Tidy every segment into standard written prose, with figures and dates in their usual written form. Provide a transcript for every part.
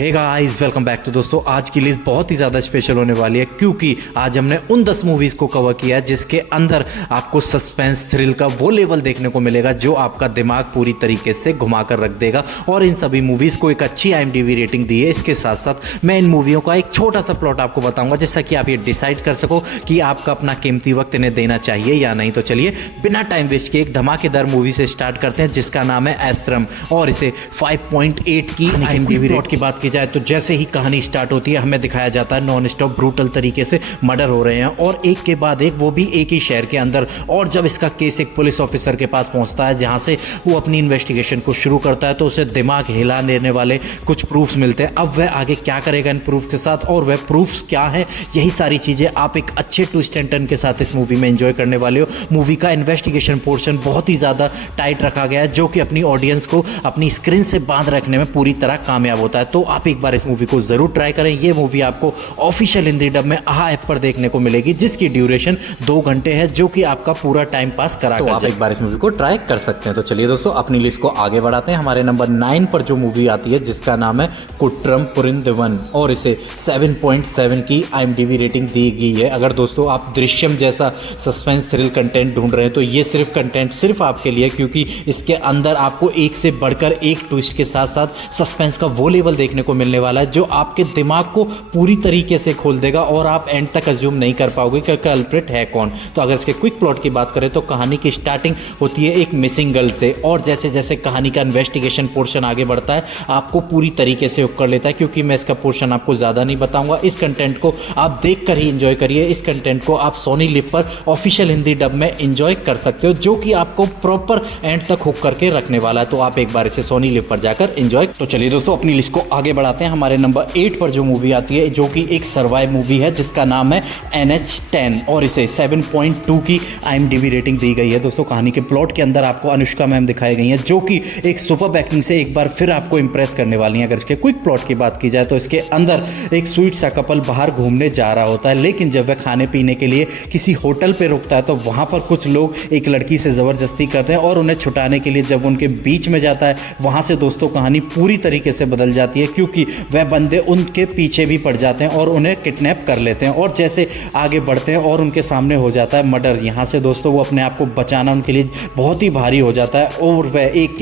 Hey guys, welcome back. तो दोस्तों, आज की लिस्ट बहुत ही ज़्यादा स्पेशल होने वाली है क्योंकि आज हमने उन 10 मूवीज़ को कवर किया है जिसके अंदर आपको सस्पेंस थ्रिल का वो लेवल देखने को मिलेगा जो आपका दिमाग पूरी तरीके से घुमा कर रख देगा। और इन सभी मूवीज़ को एक अच्छी IMDb रेटिंग दी है। इसके साथ साथ मैं इन मूवियों का एक छोटा सा प्लॉट आपको बताऊंगा जिससे कि आप ये डिसाइड कर सको कि आपका अपना कीमती वक्त इन्हें देना चाहिए या नहीं। तो चलिए बिना टाइम वेस्ट के एक धमाकेदार मूवी से स्टार्ट करते हैं जिसका नाम है एस्त्रम और इसे 5.8 की IMDb रेट की बात जाए तो जैसे ही कहानी स्टार्ट होती है हमें दिखाया जाता है नॉन स्टॉप ब्रूटल तरीके से मर्डर हो रहे हैं और एक के बाद एक, वो भी एक ही शहर के अंदर। और जब इसका केस एक पुलिस ऑफिसर के पास पहुंचता है जहां से वो अपनी इन्वेस्टिगेशन को शुरू करता है तो उसे दिमाग हिला देने वाले कुछ प्रूफ्स मिलते हैं। अब वह आगे क्या करेगा इन प्रूफ के साथ और वह प्रूफ्स क्या है, यही सारी चीजें आप एक अच्छे ट्विस्ट एंड टर्न के साथ इस मूवी में एंजॉय करने वाले हो। मूवी का इन्वेस्टिगेशन पोर्शन बहुत ही ज्यादा टाइट रखा गया है जो कि अपनी ऑडियंस को अपनी स्क्रीन से बांध रखने में पूरी तरह कामयाब होता है। तो आप एक बार इस मूवी को जरूर ट्राई करें। ये मूवी आपको ऑफिशियल हिंदी डब में आहा ऐप पर देखने को मिलेगी जिसकी ड्यूरेशन 2 घंटे है जो कि आपका पूरा टाइम पास करा तो आप एक बार इस मूवी को ट्राई कर सकते हैं। तो चलिए दोस्तों, अपनी लिस्ट को आगे बढ़ाते हैं। हमारे नंबर 9 पर जो मूवी आती है जिसका नाम है कुट्रम पुरिंदवन और इसे 7.7 की IMDb रेटिंग दी गई है। अगर दोस्तों आप दृश्यम जैसा सस्पेंस थ्रिल कंटेंट ढूंढ रहे हैं तो ये सिर्फ कंटेंट सिर्फ आपके लिए, क्योंकि इसके अंदर आपको एक से बढ़कर एक ट्विस्ट के साथ साथ सस्पेंस का वो लेवल देखने को मिलने वाला है जो आपके दिमाग को पूरी तरीके से खोल देगा और आप एंड तक अज्यूम नहीं कर पाओगे कि कल्प्रिट है कौन। तो अगर इसके क्विक प्लॉट की बात करें तो कहानी की स्टार्टिंग होती है एक मिसिंग गर्ल से और जैसे जैसे कहानी का इन्वेस्टिगेशन पोर्शन आगे बढ़ता है आपको पूरी तरीके से हुक कर लेता है। क्योंकि मैं इसका पोर्शन आपको ज़्यादा नहीं बताऊंगा, इस कंटेंट को आप देख कर ही इंजॉय करिए। इस कंटेंट को आप सोनी लिव पर ऑफिशियल हिंदी डब में इंजॉय कर सकते हो जो कि आपको प्रॉपर एंड तक हुक करके रखने वाला है। तो आप एक बार इसे सोनी लिव पर जाकर इंजॉय। तो चलिए दोस्तों, अपनी लिस्ट को आगे बढ़ाते हैं। हमारे नंबर 8 पर जो मूवी आती है जो कि एक सर्वाइव मूवी है जिसका नाम है NH10 और इसे 7.2 की IMDb रेटिंग दी गई है। दोस्तों, कहानी के प्लॉट के अंदर आपको अनुष्का मैम दिखाई गई हैं जो कि एक सुपर एक्टिंग से एक बार फिर आपको इंप्रेस करने वाली हैं। अगर इसके क्विक प्लॉट की बात की जाए तो इसके अंदर एक स्वीट सा कपल बाहर घूमने जा रहा होता है, लेकिन जब वह खाने पीने के लिए किसी होटल पर रुकता है तो वहां पर कुछ लोग एक लड़की से जबरदस्ती करते हैं और उन्हें छुटाने के लिए जब उनके बीच में जाता है वहां से दोस्तों कहानी पूरी तरीके से बदल जाती है क्योंकि वह बंदे उनके पीछे भी पड़ जाते हैं और उन्हें किडनैप कर लेते हैं। और जैसे आगे बढ़ते हैं और उनके सामने हो जाता है मर्डर। यहाँ से दोस्तों वो अपने आप को बचाना उनके लिए बहुत ही भारी हो जाता है और वह एक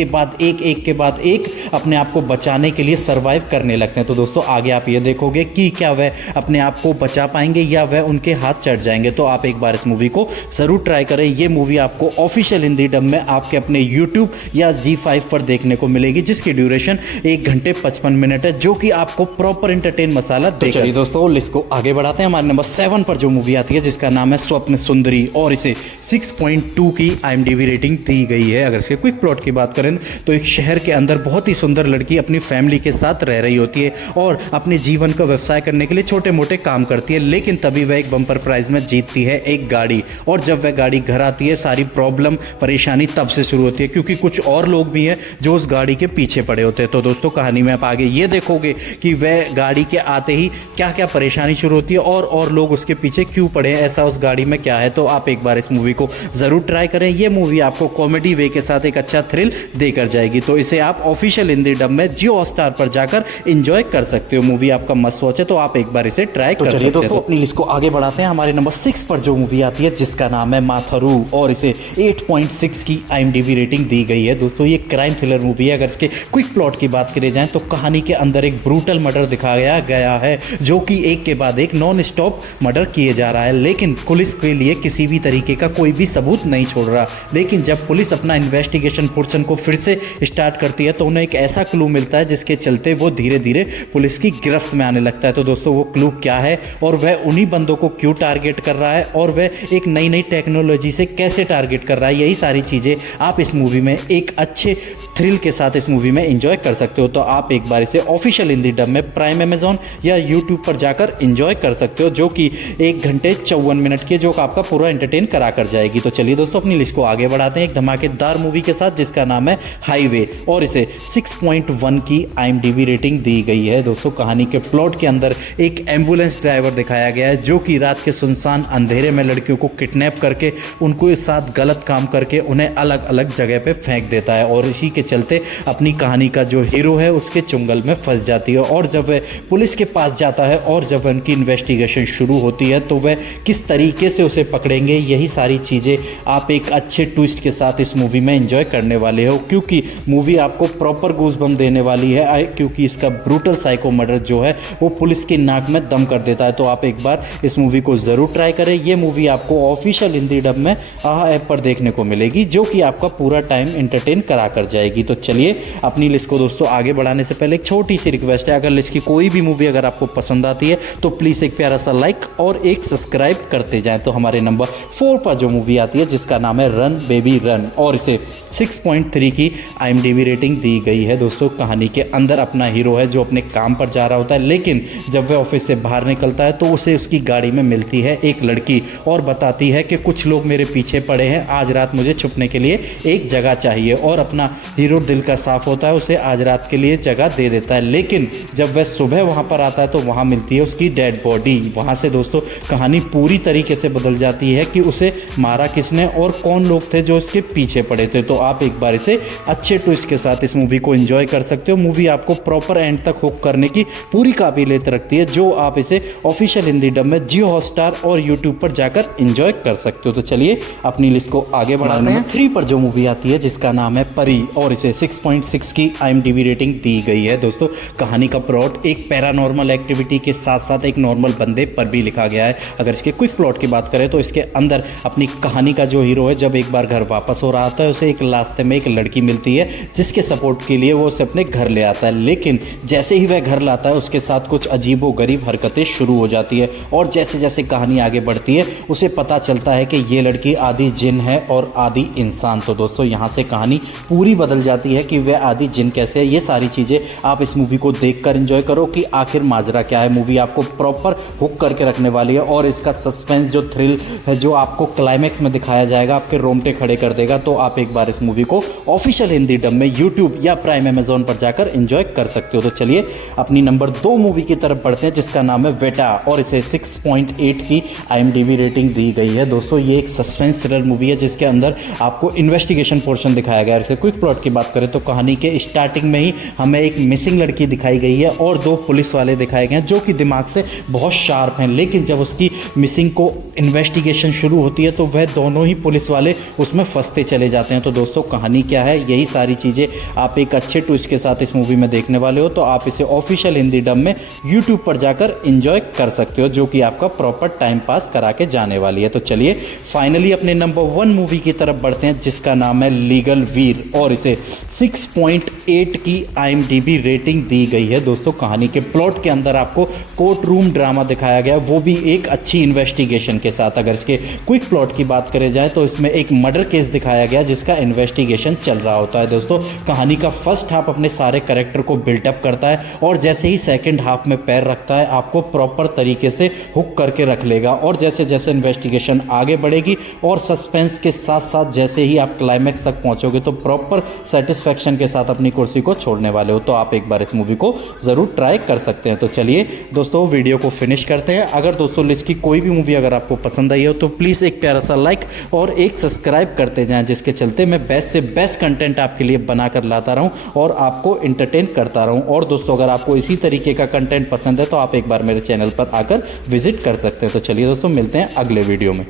के बाद एक अपने आप को बचाने के लिए सर्वाइव करने लगते हैं। तो दोस्तों आगे आप ये देखोगे कि क्या वह अपने आप को बचा पाएंगे या वह उनके हाथ चढ़ जाएंगे। तो आप एक बार इस मूवी को जरूर ट्राई करें। ये मूवी आपको ऑफिशियल हिंदी डब में आपके अपने YouTube या ZEE5 पर देखने को मिलेगी जिसकी ड्यूरेशन 1 घंटे 55 मिनट है जो कि आपको प्रॉपर एंटरटेन मसाला देगा। चलिए दोस्तों, लिस्ट को आगे बढ़ाते हैं। हमारे नंबर 7 पर जो मूवी आती है जिसका नाम है स्वप्न सुंदरी और इसे 6.2 की IMDb रेटिंग दी गई है। अगर इसके क्विक प्लॉट की बात करें तो एक शहर के अंदर बहुत ही सुंदर लड़की अपनी फैमिली के साथ रह रही होती है और अपने जीवन का व्यवसाय करने के लिए छोटे मोटे काम करती है, लेकिन तभी वह एक बम्पर प्राइज में जीतती है एक गाड़ी। और जब वह गाड़ी घर आती है सारी प्रॉब्लम परेशानी तब से शुरू होती है क्योंकि कुछ और लोग भी हैं जो उस गाड़ी के पीछे पड़े होते हैं। तो दोस्तों कहानी में आप आगे ये देखोगे कि वह गाड़ी के आते ही क्या क्या परेशानी शुरू होती है और लोग उसके पीछे क्यों पड़े हैं, ऐसा उस गाड़ी में क्या है। तो आप एक बार इस मूवी को जरूर ट्राई करें। ये मूवी आपको कॉमेडी वे के साथ एक अच्छा थ्रिल देकर जाएगी। तो इसे आप ऑफिशियल हिंदी डब में जियो हॉटस्टार पर जाकर एंजॉय कर सकते हो। मूवी आपका मस्ट वॉच है तो आप एक बार इसे ट्राई कर सकते हो। दोस्तों अपनी लिस्ट को आगे बढ़ाते हैं। हमारे नंबर 6 पर जो मूवी आती है जिसका नाम है माथारू और इसे 8.6 की IMDb रेटिंग दी गई है। दोस्तों ये क्राइम थ्रिलर मूवी है। अगर इसके क्विक प्लॉट की बात करी जाए तो कहानी के अंदर एक ब्रूटल मर्डर दिखाया गया है जो कि एक के बाद एक नॉन स्टॉप मर्डर किए जा रहा है, लेकिन पुलिस के लिए किसी भी तरीके का कोई भी सबूत नहीं छोड़ रहा। लेकिन जब पुलिस अपना इन्वेस्टिगेशन पोर्शन को फिर से स्टार्ट करती है तो उन्हें एक ऐसा क्लू मिलता है जिसके चलते वो धीरे धीरे पुलिस की गिरफ्त में आने लगता है। तो दोस्तों वो क्लू क्या है और वह उन्हीं बंदों को क्यों टारगेट कर रहा है और वह एक नई नई टेक्नोलॉजी से कैसे टारगेट कर रहा है, यही सारी चीज़ें आप इस मूवी में एक अच्छे थ्रिल के साथ इस मूवी में एंजॉय कर सकते हो। तो आप एक बार इसे ऑफिशियल हिंदी डब में प्राइम अमेजॉन या यूट्यूब पर जाकर एंजॉय कर सकते हो जो कि 1 घंटे 54 मिनट की जो आपका पूरा एंटरटेन करा कर जाएगी। तो चलिए दोस्तों, अपनी लिस्ट को आगे बढ़ाते हैं एक धमाकेदार मूवी के साथ जिसका नाम है हाईवे और इसे 6.1 की IMDb रेटिंग दी गई है। दोस्तों कहानी के प्लॉट के अंदर एक एम्बुलेंस ड्राइवर दिखाया गया है जो कि रात के सुनसान अंधेरे में लड़कियों को किडनैप करके उनको इस साथ गलत काम करके उन्हें अलग अलग जगह पे फेंक देता है और इसी के चलते अपनी कहानी का जो हीरो है उसके चुंगल में फंस जाती है और जब वह पुलिस के पास जाता है और जब उनकी इन्वेस्टिगेशन शुरू होती है तो वह किस तरीके से उसे पकड़ेंगे, यही सारी चीज़ें आप एक अच्छे ट्विस्ट के साथ इस मूवी में एंजॉय करने वाले हो, क्योंकि मूवी आपको प्रॉपर गूज़बम्प देने वाली है, क्योंकि इसका ब्रूटल साइको मर्डर जो है वो पुलिस की नाक में दम कर देता है। तो आप एक बार इस मूवी को ज़रूर ट्राई करें। ये मूवी आपको ऑफिशियल हिंदी डब में आहा ऐप पर देखने को मिलेगी, जो कि आपका पूरा टाइम एंटरटेन करा कर जाएगी। तो चलिए अपनी लिस्ट को दोस्तों आगे बढ़ाने से पहले एक छोटी सी रिक्वेस्ट है, अगर लिस्ट की कोई भी मूवी अगर आपको पसंद आती है तो प्लीज़ एक प्यारा सा लाइक और एक सब्सक्राइब करते जाएं। तो हमारे नंबर 4 पर जो मूवी आती है जिसका नाम है रन बेबी रन, और इसे 6.3 की IMDb रेटिंग दी गई है। दोस्तों कहानी के अंदर अपना हीरो है जो अपने काम पर जा रहा होता है, लेकिन जब वह ऑफिस से बाहर निकलता है तो उसे उसकी गाड़ी में मिलती है एक लड़की और बताती है कि कुछ लोग मेरे पीछे पड़े हैं, आज रात मुझे छुपने के लिए एक जगह चाहिए। और अपना हीरो दिल का साफ होता है, उसे आज रात के लिए जगह दे देता है। लेकिन जब वह सुबह वहां पर आता है तो वहां मिलती है उसकी डेड बॉडी। वहां से दोस्तों कहानी पूरी तरीके से बदल जाती है कि उसे मारा किसने और कौन लोग थे जो इसके पीछे पड़े थे। तो आप एक बार इसे अच्छे ट्विस्ट के साथ इस मूवी को एंजॉय कर सकते हो। मूवी आपको प्रॉपर एंड तक हुक करने की पूरी काबिलियत रखती है, जो आप इसे ऑफिशियल हिंदी डब में जियो हॉटस्टार और यूट्यूब पर जाकर एंजॉय कर सकते हो। तो चलिए अपनी लिस्ट को आगे बढ़ाते हैं। 3 पर जो मूवी आती है जिसका नाम है परी, और इसे 6.6 की IMDb रेटिंग दी गई है। दोस्तों कहानी का प्लॉट एक पैरानॉर्मल एक्टिविटी के साथ साथ एक नॉर्मल बंदे पर भी लिखा गया है। अगर इसके क्विक प्लॉट की बात करें तो इसके अंदर अपनी कहानी का जो हीरो है जब एक बार घर वापस हो रहा होता है, उसे एक रास्ते में एक लड़की मिलती है जिसके सपोर्ट के लिए वो उसे अपने घर ले आता है। लेकिन जैसे ही वह घर लाता है उसके साथ कुछ अजीबो गरीब हरकतें शुरू हो जाती है, और जैसे जैसे कहानी आगे बढ़ती है उसे पता चलता है कि ये लड़की आधी जिन है और आधी इंसान। तो दोस्तों यहाँ से कहानी पूरी बदल जाती है कि वह आधी जिन कैसे है। ये सारी चीज़ें आप इस मूवी को देखकर एंजॉय करो कि आखिर माजरा क्या है। मूवी आपको प्रॉपर हुक करके रखने वाली है, और इसका सस्पेंस जो थ्रिल है जो आपको क्लाइमैक्स में दिखाया जाएगा आपके रोंगटे खड़े कर देगा। तो आप एक बार इस मूवी को ऑफिशियल हिंदी डब में यूट्यूब या प्राइम अमेजोन पर जाकर एंजॉय कर सकते हो। तो चलिए अपनी नंबर 2 मूवी की तरफ बढ़ते हैं जिसका नाम है वेटा, और इसे 6.8 की IMDb रेटिंग दी गई है। दोस्तों ये एक सस्पेंस थ्रिलर मूवी है जिसके अंदर आपको इन्वेस्टिगेशन पोर्शन दिखाया गया है। इसे क्विक प्लॉट की बात करें तो कहानी के स्टार्टिंग में ही हमें एक मिसिंग लड़की दिखाई गई है और 2 पुलिस वाले दिखाए गए हैं जो कि दिमाग से बहुत शार्प हैं। लेकिन जब उसकी मिसिंग को इन्वेस्टिगेशन शुरू होती है तो वह दोनों ही पुलिस वाले उसमें फंसते चले जाते हैं। तो दोस्तों कहानी क्या है, यही सारी चीज़ें आप एक अच्छे ट्विस्ट के साथ इस मूवी में देखने वाले हो। तो आप इसे ऑफिशियल हिंदी डब में यूट्यूब पर जाकर एंजॉय कर सकते हो, जो कि आपका प्रॉपर टाइम पास करा के जाने वाली है। तो चलिए फाइनली अपने नंबर 1 मूवी की तरफ बढ़ते हैं जिसका नाम है लीगल वीर, और इसे 6.8 की IMDb रेटिंग दी गई है। दोस्तों कहानी के प्लॉट के अंदर आपको कोर्ट रूम ड्रामा दिखाया गया, वो भी एक अच्छी इन्वेस्टिगेशन के साथ। अगर इसके क्विक प्लॉट की बात करें जाए तो इसमें एक मर्डर केस दिखाया गया जिसका इन्वेस्टिगेशन चल रहा होता है। दोस्तों कहानी का फर्स्ट हाफ अपने सारे कैरेक्टर को बिल्टअप करता है, और जैसे ही सेकंड हाफ में पैर रखता है आपको प्रॉपर तरीके से हुक करके रख लेगा। और जैसे जैसे इन्वेस्टिगेशन आगे बढ़ेगी और सस्पेंस के साथ साथ जैसे ही आप क्लाइमैक्स तक पहुंचोगे तो प्रॉपर सेटिस्फैक्शन के साथ अपनी कुर्सी को छोड़ने वाले हो। तो आप एक बार इस मूवी को ज़रूर ट्राई कर सकते हैं। तो चलिए दोस्तों वीडियो को फिनिश करते हैं। अगर दोस्तों लिस्ट की कोई भी मूवी अगर आपको पसंद आई हो तो प्लीज़ एक प्यारा सा लाइक और एक सब्सक्राइब करते जाएं, जिसके चलते मैं बेस्ट से बेस्ट कंटेंट आपके लिए बनाकर लाता रहूं और आपको इंटरटेन करता रहूं। और दोस्तों अगर आपको इसी तरीके का कंटेंट पसंद है तो आप एक बार मेरे चैनल पर आकर विजिट कर सकते हैं। तो चलिए दोस्तों मिलते हैं अगले वीडियो में।